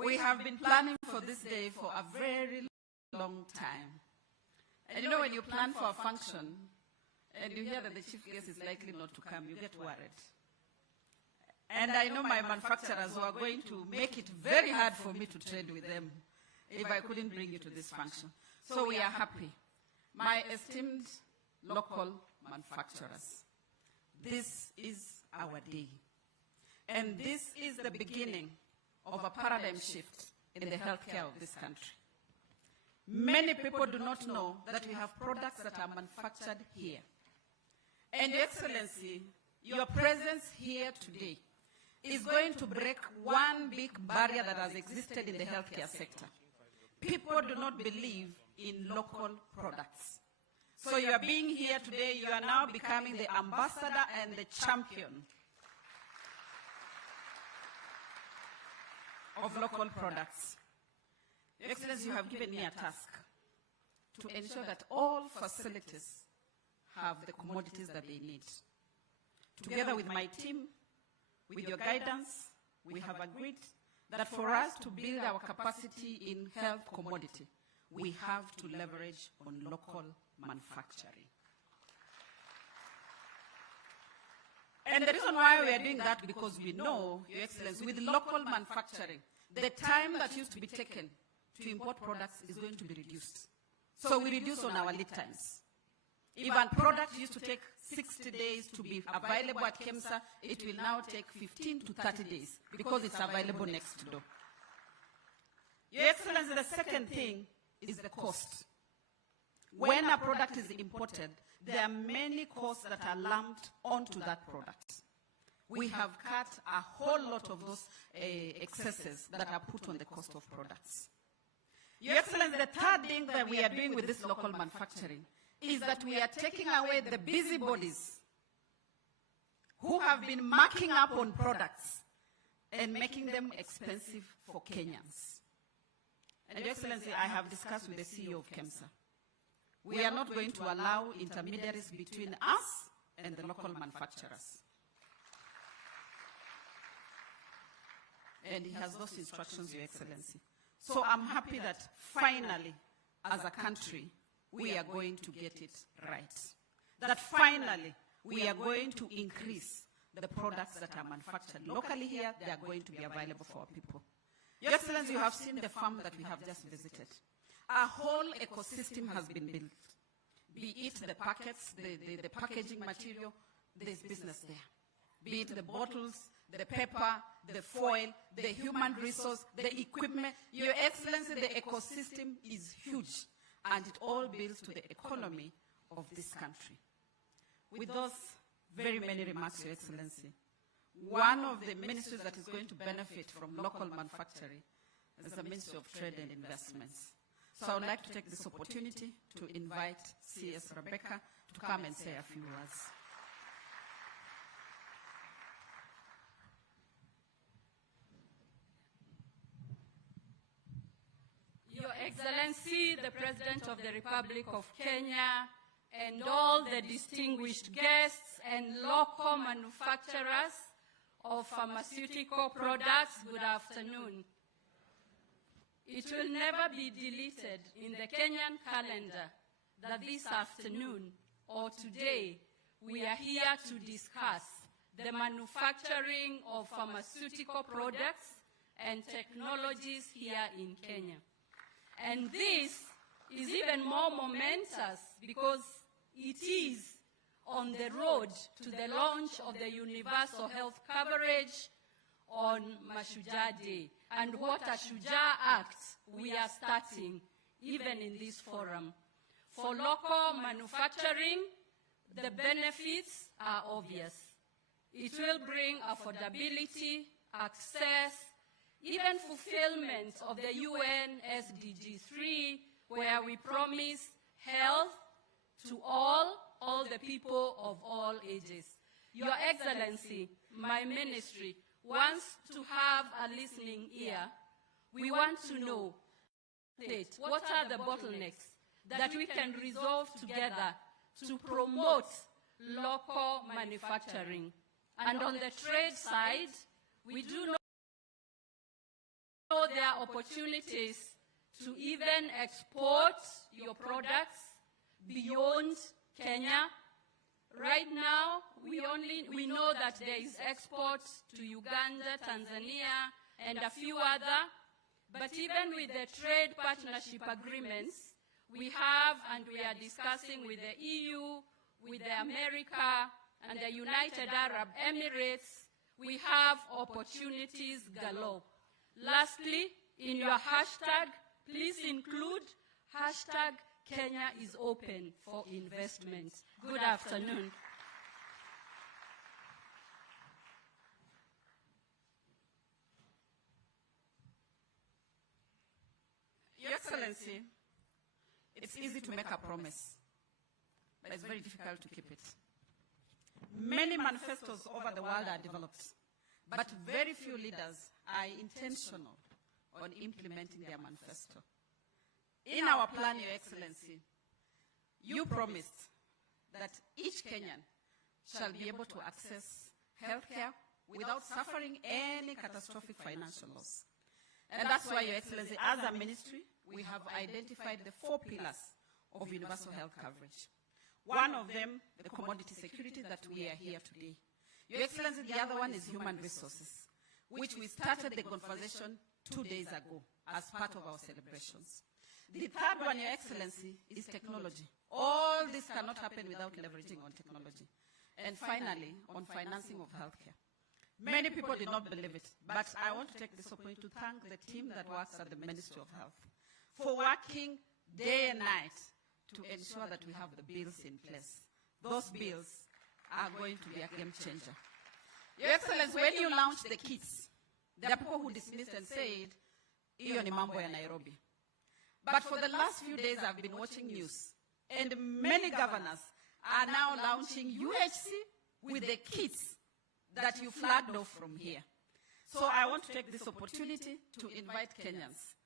We have been planning for this day for a very long time. And you know, when you plan for a function and you hear that the chief guest is likely not to come, you get worried. And I know my manufacturers who are going to make it very hard for me to trade with them if I couldn't bring you to this function. So we are happy. My esteemed local manufacturers, this is our day. And this is the beginning of a paradigm shift in the healthcare of this country. Many people do not know that we have products that are manufactured here. And Your Excellency, your presence here today is going to break one big barrier that has existed in the healthcare sector. People do not believe in local products. So you are being here today, you are now becoming the ambassador and the champion of local products. Your Excellency, you have given me a task to ensure that all facilities have the commodities that they need. Together with my team, with your guidance, we have agreed that for us to build our capacity in health commodity, we have to leverage on local manufacturing. And the reason why we are doing that, because we know, Your Excellency, with local manufacturing, the time that used to be taken to import products is going to be reduced. So we reduce on our lead times. If a product used to take 60 days to be available at KEMSA, it will now take 15 to 30 days because it's available next door. Your Excellency, the second thing is the cost. When a product is imported, there are many costs that are lumped onto that product. We have cut a whole lot of those excesses that are put on the cost of products. Your Excellency, the third thing that we are doing with this local manufacturing is that we are taking away the busybodies who have been marking up on products and making them expensive for Kenyans. And Your Excellency, I have discussed with the CEO of KEMSA. We are not going to allow intermediaries between us and the local manufacturers. And he has those instructions, Your Excellency. So I'm happy that finally, as a country, we are going to get it right. That finally, we are going to increase the products that are manufactured locally here. They are going to be available for our people. Your Excellency, you have seen the farm that we have just visited. A whole ecosystem has been built. Be it the packets, the packaging material, there's business there. Be it the bottles, the paper, the foil, the human resource, the equipment. Your Excellency, the ecosystem is huge, and it all builds to the economy of this country. With those very many remarks, Your Excellency, one of the ministries that is going to benefit from local manufacturing is the Ministry of Trade and Investments. So I would like to take this opportunity to invite CS Rebecca to come and say a few words. Your Excellency, the President of the Republic of Kenya, and all the distinguished guests and local manufacturers of pharmaceutical products, good afternoon. It will never be deleted in the Kenyan calendar that this afternoon or today we are here to discuss the manufacturing of pharmaceutical products and technologies here in Kenya. And this is even more momentous because it is on the road to the launch of the universal health coverage on Mashujaa Day. And what a Shujaa Act we are starting, even in this forum. For local manufacturing, the benefits are obvious. It will bring affordability, access, even fulfillment of the UN SDG 3, where we promise health to all the people of all ages. Your Excellency, my ministry wants to have a listening ear. We want to know what are the bottlenecks that we can resolve together to promote local manufacturing. And on the trade side, we do know So there are opportunities to even export your products beyond Kenya. Right now, we know that there is export to Uganda, Tanzania, and a few other. But even with the trade partnership agreements, we have and we are discussing with the EU, with the America, and the United Arab Emirates, we have opportunities galore. Lastly, in your hashtag, please include hashtag Kenya is open for investment. Good afternoon. Your Excellency, it's easy to make a promise, but it's very difficult to keep it. Many manifestos over the world are developed, but very few leaders are intentional on implementing their manifesto. In our plan, Your Excellency, you promised that each Kenyan shall be able to access healthcare without suffering any catastrophic financial loss. And that's why, Your Excellency, as a ministry, we have identified the 4 pillars of universal health coverage. One of them, the commodity security that we are here today. Your Excellency, the other one is human resources, which we started the conversation 2 days ago as part of our celebrations. The third one, Your Excellency, is technology. All this cannot happen without leveraging on technology. And finally, on financing of healthcare. Many people did not believe it, but I want to take this opportunity to thank the team that works at the Ministry of Health for working day and night to ensure that we have the bills in place. Those bills are going to be a game changer. Your Excellency, when you launched the kits, there are people who dismissed and said, "Iyo ni mambo ya Nairobi." But for the last few days, I've been watching news, and many governors are now launching UHC with the kits that you flagged off from here. So I want to take this opportunity to invite Kenyans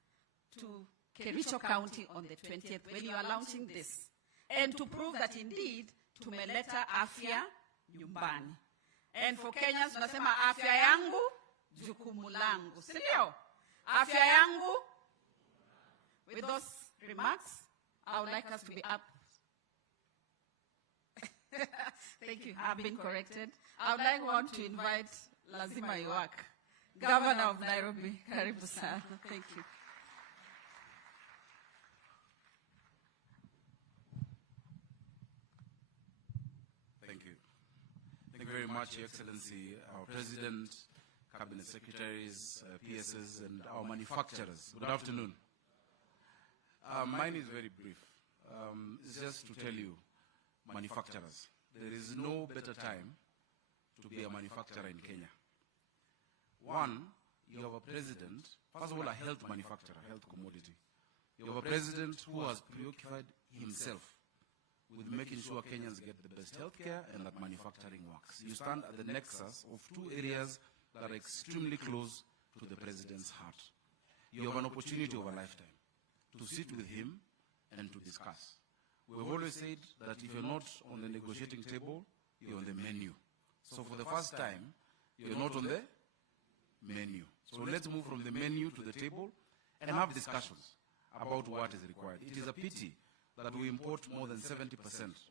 to Kericho County on the 20th when you are launching this, and to prove that indeed tumeleta afya nyumbani. And for Kenyans, tunasema afya yangu, jukumu langu. Sindio? Afya yangu. With those remarks, I would like us to be up. Thank you. I've been corrected. I would want to invite Lazima Iwak, Governor of Nairobi. Karibu sana. Thank you. Thank you. Thank you very much, Your Excellency, our President, Cabinet Secretaries, PSs, and our manufacturers. Good afternoon. Mine is very brief. It's just to tell you, manufacturers, there is no better time to be a manufacturer in Kenya. One, you have a president, first of all, a health manufacturer, health commodity. You have a president who has preoccupied himself with making sure Kenyans get the best healthcare and that manufacturing works. You stand at the nexus of 2 areas that are extremely close to the president's heart. You have an opportunity of a lifetime to sit with him and to discuss. We've always said that if you're not on the negotiating table, you're on the menu. So for the first time, you're not on the menu. So let's move from the menu to the table and have discussions about what is required. It is a pity that we import more than 70%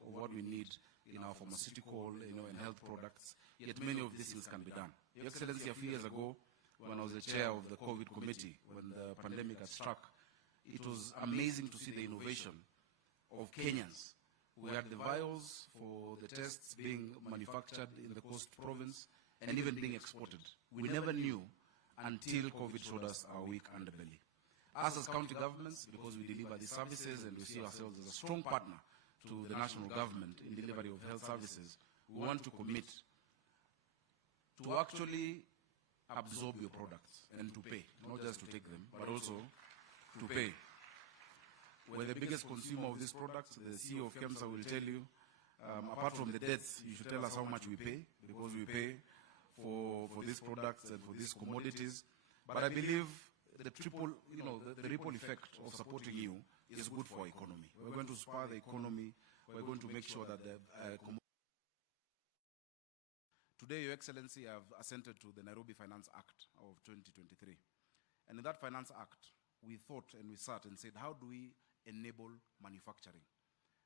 of what we need in our pharmaceutical, and health products, yet many of these things can be done. Your Excellency, a few years ago, when I was the chair of the COVID committee, when the pandemic had struck, it was amazing to see the innovation of Kenyans. We had the vials for the tests being manufactured in the Coast Province and even being exported. We never knew until COVID showed us our weak underbelly. Us as county governments, because we deliver these services and we see ourselves as a strong partner to the national government in delivery of health services, we want to commit to actually absorb your products and to pay, not just to take them, but also to pay. We're the biggest consumer of these products. The CEO of KEMSA will tell you, apart from the debts, you should tell us how much we pay, because we pay for these products and for these commodities. But I believe the triple, the ripple effect of supporting you is good for our economy. We're going to spur the economy. We're going to make sure that the Today, Your Excellency, I have assented to the Nairobi Finance Act of 2023. And in that Finance Act, we thought and we sat and said, how do we enable manufacturing?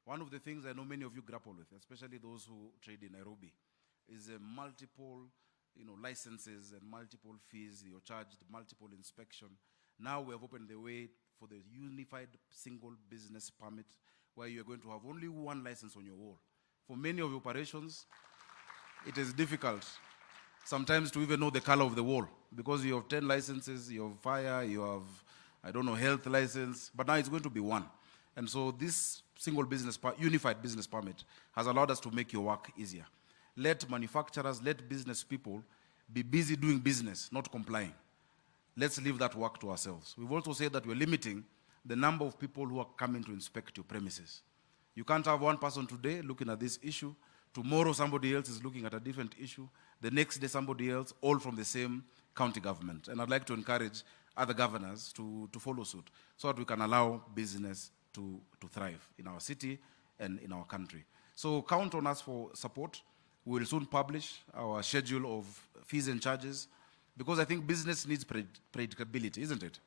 One of the things I know many of you grapple with, especially those who trade in Nairobi, is multiple licenses and multiple fees. You're charged, multiple inspection. Now we have opened the way for the unified single business permit, where you're going to have only one license on your wall. For many of your operations, it is difficult sometimes to even know the color of the wall, because you have 10 licenses, you have fire, you have, I don't know, health license, but now it's going to be one. And so this single business, unified business permit has allowed us to make your work easier. Let manufacturers, let business people be busy doing business, not complying. Let's leave that work to ourselves. We've also said that we're limiting the number of people who are coming to inspect your premises. You can't have one person today looking at this issue. Tomorrow somebody else is looking at a different issue. The next day somebody else, all from the same county government. And I'd like to encourage other governors to follow suit so that we can allow business to thrive in our city and in our country. So count on us for support. We will soon publish our schedule of fees and charges, because I think business needs predictability, isn't it?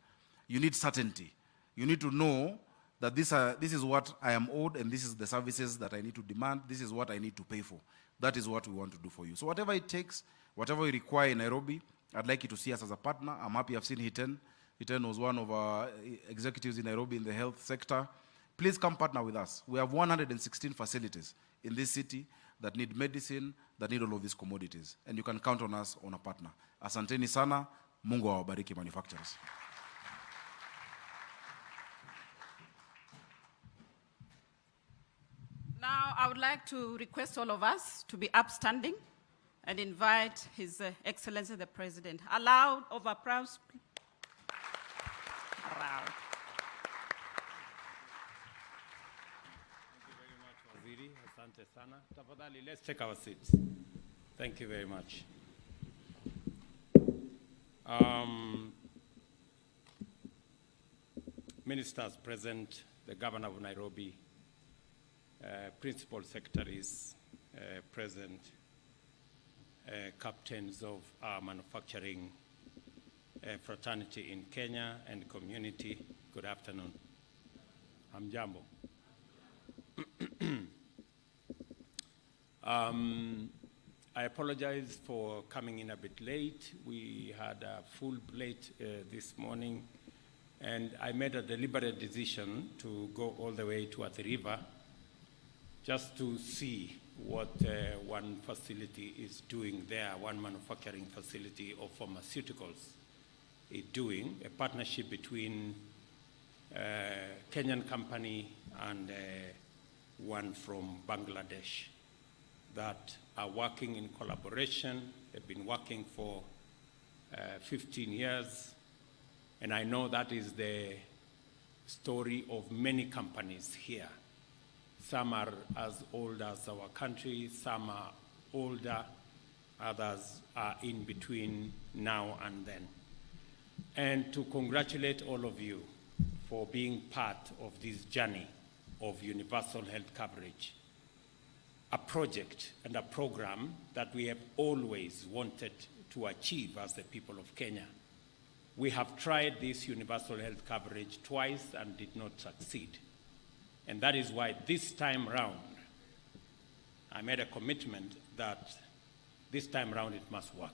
You need certainty. You need to know that this is what I am owed, and this is the services that I need to demand, this is what I need to pay for. That is what we want to do for you. So whatever it takes, whatever we require in Nairobi, I'd like you to see us as a partner. I'm happy I've seen Hiten. Hiten was one of our executives in Nairobi in the health sector. Please come partner with us. We have 116 facilities in this city that need medicine, that need all of these commodities. And you can count on us on a partner. Asanteni sana, Mungu awabariki manufacturers. Now, I would like to request all of us to be upstanding and invite His Excellency the President. A loud of applause. Asante sana. Tafadhali, let's take our seats. Thank you very much. Ministers present, the Governor of Nairobi, Principal Secretaries present, captains of our manufacturing fraternity in Kenya and community, good afternoon. Hamjambo. I apologize for coming in a bit late. We had a full plate this morning, and I made a deliberate decision to go all the way to Athi River just to see what one facility is doing there, one manufacturing facility of Pharmaceuticals is doing, a partnership between Kenyan company and one from Bangladesh that are working in collaboration. They've been working for 15 years, and I know that is the story of many companies here. Some are as old as our country, some are older, others are in between now and then. And to congratulate all of you for being part of this journey of universal health coverage, a project and a program that we have always wanted to achieve as the people of Kenya. We have tried this universal health coverage twice and did not succeed. And that is why this time round, I made a commitment that this time round it must work.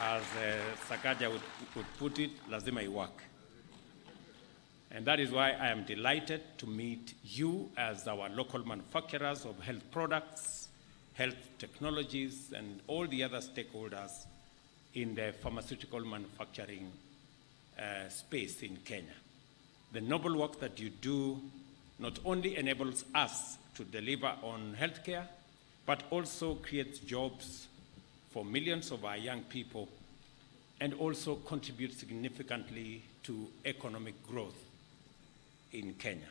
As Sakaja would put it, lazima iwak. And that is why I am delighted to meet you as our local manufacturers of health products, health technologies, and all the other stakeholders in the pharmaceutical manufacturing space in Kenya. The noble work that you do not only enables us to deliver on healthcare, but also creates jobs for millions of our young people and also contributes significantly to economic growth in Kenya.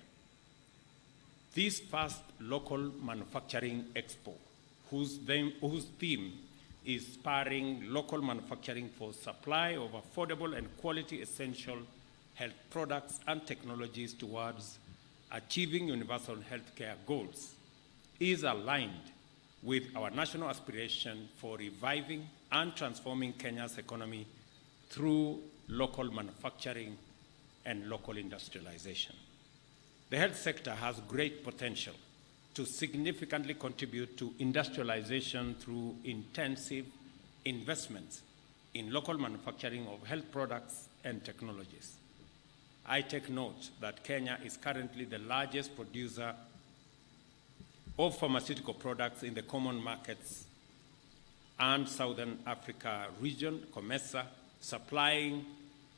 This first local manufacturing expo, whose theme is spurring local manufacturing for supply of affordable and quality essential health products and technologies towards achieving universal healthcare goals, is aligned with our national aspiration for reviving and transforming Kenya's economy through local manufacturing and local industrialization. The health sector has great potential to significantly contribute to industrialization through intensive investments in local manufacturing of health products and technologies. I take note that Kenya is currently the largest producer of pharmaceutical products in the common markets and Southern Africa region, COMESA, supplying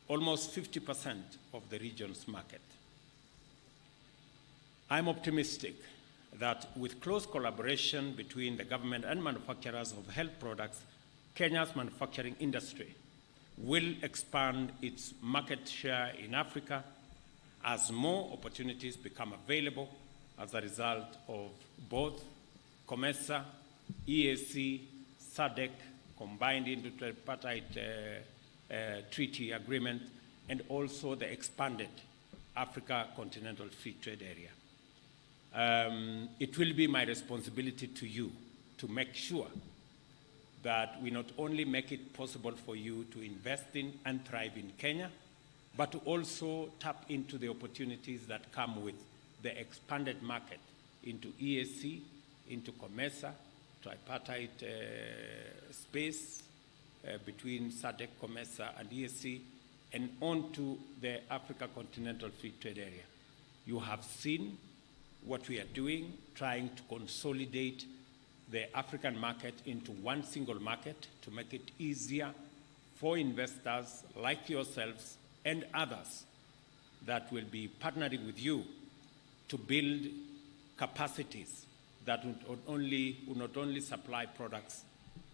almost 50% of the region's market. I'm optimistic that with close collaboration between the government and manufacturers of health products, Kenya's manufacturing industry will expand its market share in Africa as more opportunities become available as a result of both COMESA, EAC, SADC combined into tripartite treaty agreement, and also the expanded Africa Continental Free Trade Area. It will be my responsibility to you to make sure that we not only make it possible for you to invest in and thrive in Kenya, but to also tap into the opportunities that come with the expanded market into EAC, into COMESA, tripartite space between SADC, COMESA, and EAC, and onto the Africa Continental Free Trade Area. You have seen what we are doing, trying to consolidate the African market into one single market to make it easier for investors like yourselves and others that will be partnering with you to build capacities that will not only supply products,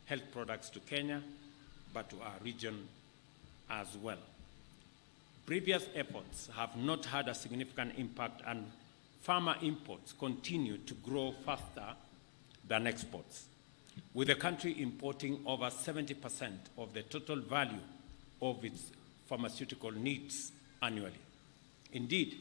health products to Kenya, but to our region as well. Previous efforts have not had a significant impact, and pharma imports continue to grow faster than exports, with the country importing over 70% of the total value of its pharmaceutical needs annually. Indeed,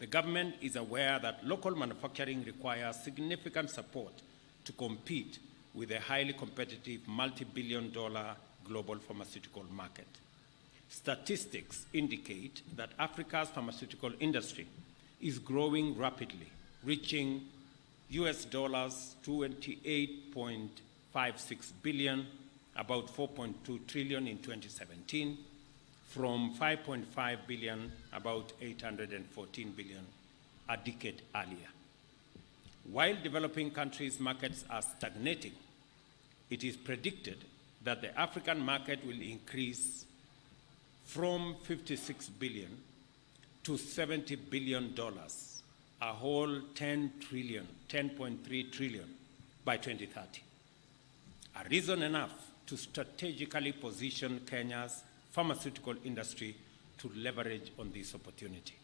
the government is aware that local manufacturing requires significant support to compete with a highly competitive multi-billion-dollar global pharmaceutical market. Statistics indicate that Africa's pharmaceutical industry is growing rapidly, reaching US dollars 28.56 billion, about 4.2 trillion in 2017, from 5.5 billion, about 814 billion a decade earlier. While developing countries' markets are stagnating, it is predicted that the African market will increase from 56 billion to $70 billion, a whole 10.3 trillion by 2030. A reason enough to strategically position Kenya's pharmaceutical industry to leverage on this opportunity.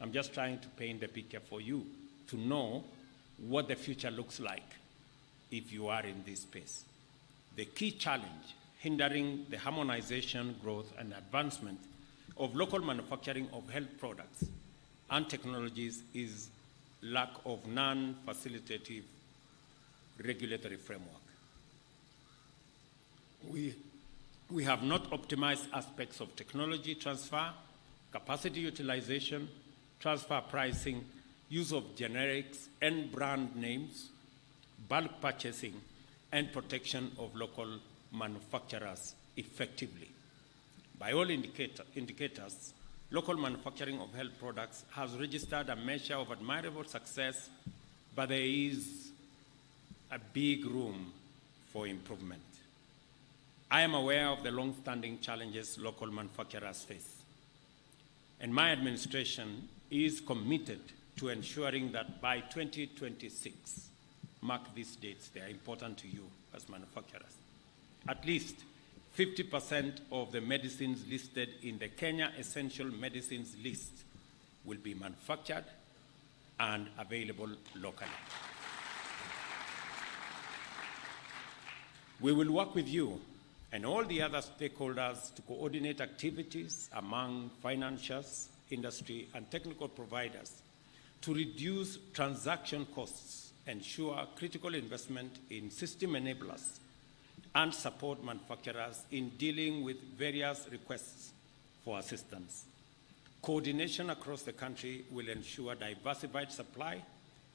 I'm just trying to paint the picture for you to know what the future looks like if you are in this space. The key challenge hindering the harmonization, growth, and advancement of local manufacturing of health products and technologies is lack of non-facilitative regulatory framework. We have not optimized aspects of technology transfer, capacity utilization, transfer pricing, use of generics and brand names, bulk purchasing, and protection of local manufacturers effectively. By all indicators, local manufacturing of health products has registered a measure of admirable success, but there is a big room for improvement. I am aware of the long-standing challenges local manufacturers face, and my administration is committed to ensuring that by 2026, mark these dates, they are important to you as manufacturers, at least 50% of the medicines listed in the Kenya Essential Medicines list will be manufactured and available locally. We will work with you and all the other stakeholders to coordinate activities among financiers, industry, and technical providers to reduce transaction costs, ensure critical investment in system enablers, and support manufacturers in dealing with various requests for assistance. Coordination across the country will ensure diversified supply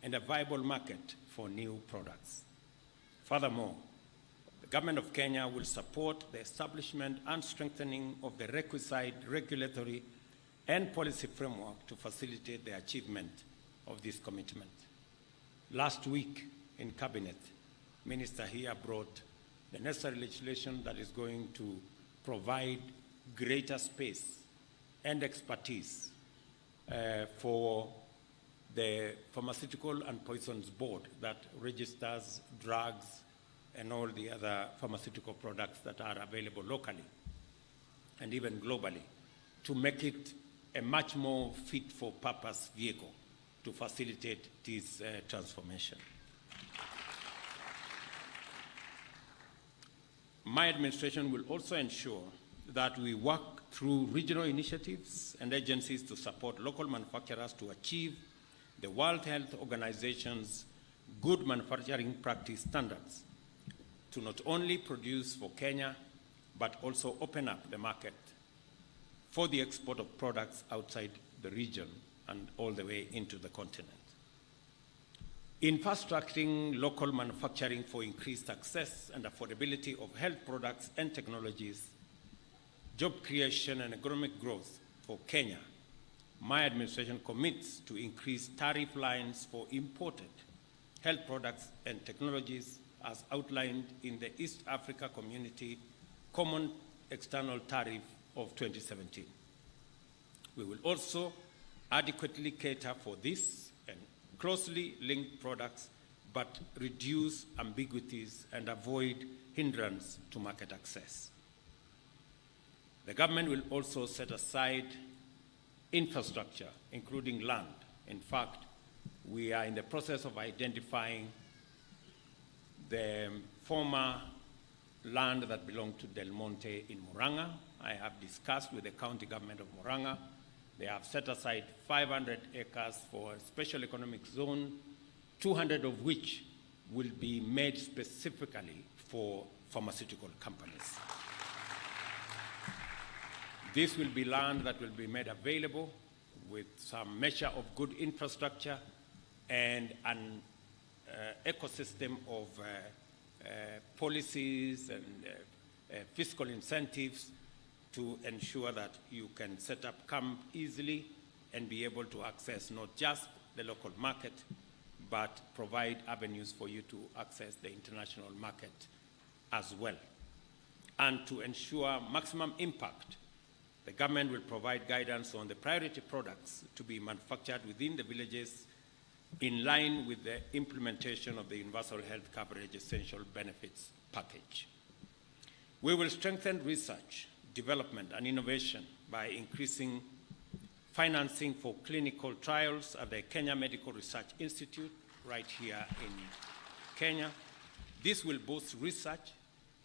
and a viable market for new products. Furthermore, the Government of Kenya will support the establishment and strengthening of the requisite regulatory and policy framework to facilitate the achievement of this commitment. Last week in Cabinet, Minister here brought the necessary legislation that is going to provide greater space and expertise for the Pharmaceutical and Poisons Board that registers drugs and all the other pharmaceutical products that are available locally and even globally, to make it a much more fit-for-purpose vehicle to facilitate this transformation. My administration will also ensure that we work through regional initiatives and agencies to support local manufacturers to achieve the World Health Organization's good manufacturing practice standards, to not only produce for Kenya, but also open up the market for the export of products outside the region and all the way into the continent. In fast-tracking local manufacturing for increased access and affordability of health products and technologies, job creation and economic growth for Kenya, my administration commits to increase tariff lines for imported health products and technologies as outlined in the East Africa Community Common External Tariff of 2017. We will also adequately cater for this and closely linked products, but reduce ambiguities and avoid hindrance to market access. The government will also set aside infrastructure, including land. In fact, we are in the process of identifying the former land that belonged to Del Monte in Murang'a. I have discussed with the county government of Murang'a. They have set aside 500 acres for a special economic zone, 200 of which will be made specifically for pharmaceutical companies. This will be land that will be made available with some measure of good infrastructure and an ecosystem of policies and fiscal incentives to ensure that you can set up camp easily and be able to access not just the local market, but provide avenues for you to access the international market as well. And to ensure maximum impact, the government will provide guidance on the priority products to be manufactured within the villages in line with the implementation of the Universal Health Coverage Essential Benefits Package. We will strengthen research, development, and innovation by increasing financing for clinical trials at the Kenya Medical Research Institute right here in Kenya. This will boost research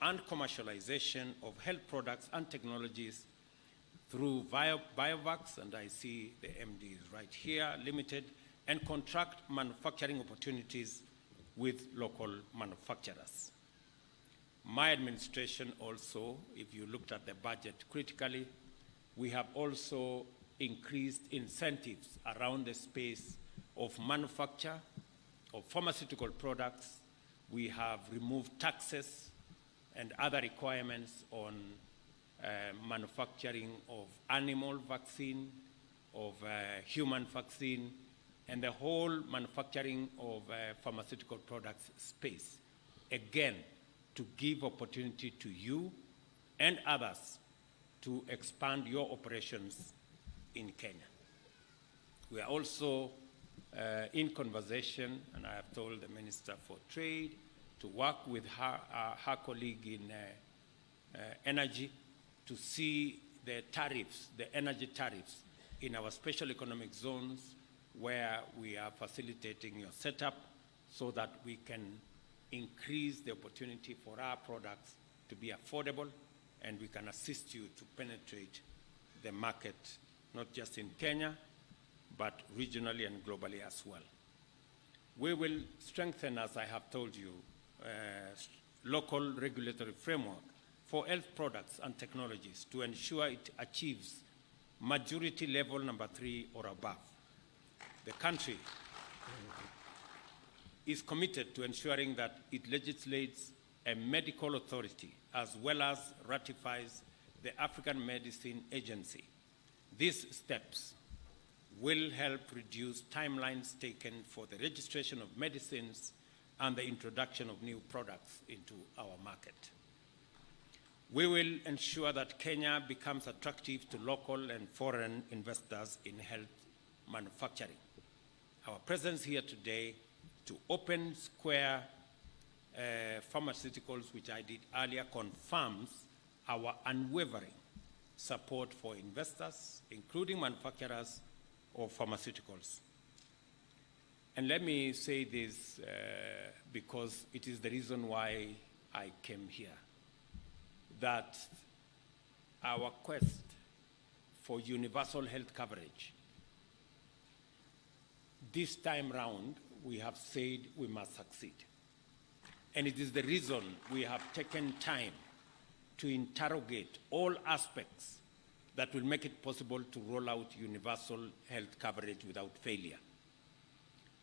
and commercialization of health products and technologies through Biovacs, and I see the MD is right here, Limited, and contract manufacturing opportunities with local manufacturers. My administration also, if you looked at the budget critically, we have also increased incentives around the space of manufacture of pharmaceutical products. We have removed taxes and other requirements on manufacturing of animal vaccine, of human vaccine, and the whole manufacturing of pharmaceutical products space. Again, to give opportunity to you and others to expand your operations in Kenya. We are also in conversation, and I have told the Minister for Trade to work with her colleague in energy to see the tariffs, the energy tariffs in our special economic zones where we are facilitating your setup so that we can increase the opportunity for our products to be affordable, and we can assist you to penetrate the market, not just in Kenya, but regionally and globally as well. We will strengthen, as I have told you, local regulatory framework for health products and technologies to ensure it achieves majority level number 3 or above. The country is committed to ensuring that it legislates a medical authority as well as ratifies the African Medicine Agency. These steps will help reduce timelines taken for the registration of medicines and the introduction of new products into our market. We will ensure that Kenya becomes attractive to local and foreign investors in health manufacturing. Our presence here today to open Square Pharmaceuticals, which I did earlier, confirms our unwavering support for investors, including manufacturers of pharmaceuticals. And let me say this because it is the reason why I came here, that our quest for universal health coverage, this time round, we have said we must succeed. And it is the reason we have taken time to interrogate all aspects that will make it possible to roll out universal health coverage without failure.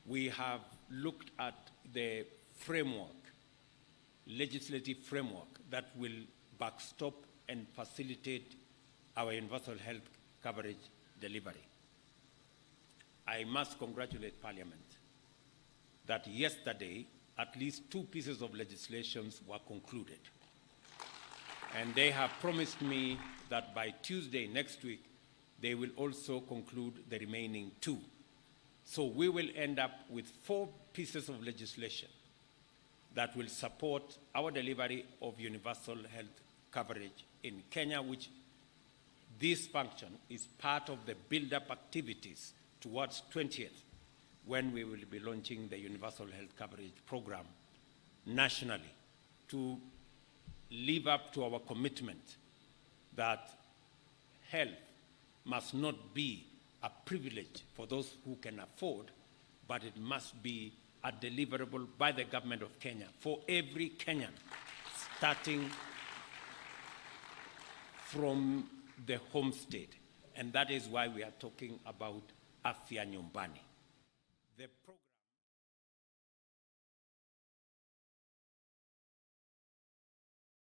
We have looked at the framework, legislative framework, that will backstop and facilitate our universal health coverage delivery. I must congratulate Parliament that yesterday at least 2 pieces of legislation were concluded. And they have promised me that by Tuesday next week, they will also conclude the remaining 2. So we will end up with 4 pieces of legislation that will support our delivery of universal health coverage in Kenya, which this function is part of the build-up activities towards 20th, when we will be launching the universal health coverage program nationally to live up to our commitment that health must not be a privilege for those who can afford, but it must be a deliverable by the government of Kenya for every Kenyan, starting from the home state. And that is why we are talking about Afya Nyumbani. The